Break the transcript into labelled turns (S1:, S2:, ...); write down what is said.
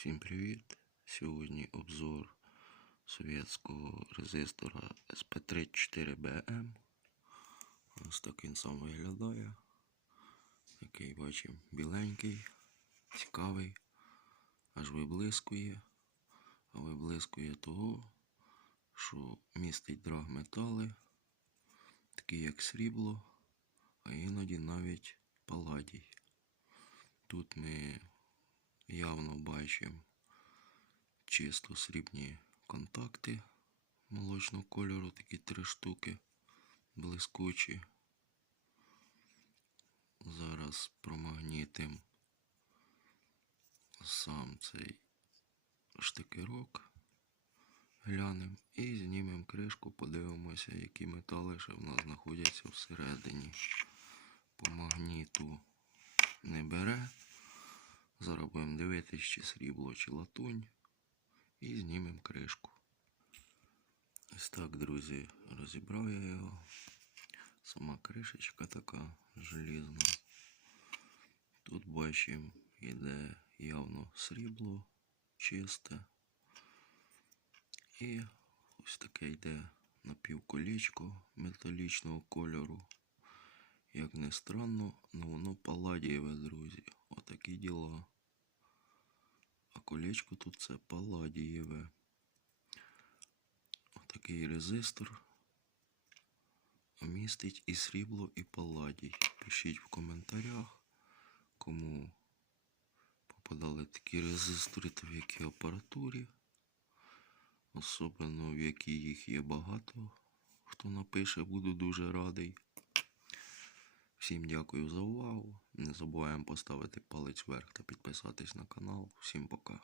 S1: Всім привіт! Сьогодні обзор совєтського резистора SP34BM. Ось так він сам виглядає. Такий бачимо біленький, цікавий, аж виблискує. А виблискує того, що містить драгметали, такі як срібло, а іноді навіть паладій. Тут ми явно бачимо чисто срібні контакти молочного кольору, такі три штуки блискучі. Зараз промагнітим сам цей штикерок, глянемо і знімемо кришку, подивимося, які метали ще в нас знаходяться всередині. По магніту не бере. Зараз будемо дивитися, чи срібло, чи латунь. І знімемо кришку. Ось так, друзі, розібрав я його. Сама кришечка така желізна. Тут бачимо, йде явно срібло чисте. І ось таке йде напівколічко металічного кольору. Як не странно, але воно паладієве, друзі. Отакі діла. А колечко тут це паладієве. Отакий резистор. Містить і срібло, і паладій. Пишіть в коментарях, кому попадали такі резистори та в якій апаратурі. Особливо в якій їх є багато. Хто напише, буду дуже радий. Всім дякую за увагу. Не забуваємо поставити палець вверх та підписатись на канал. Всім пока.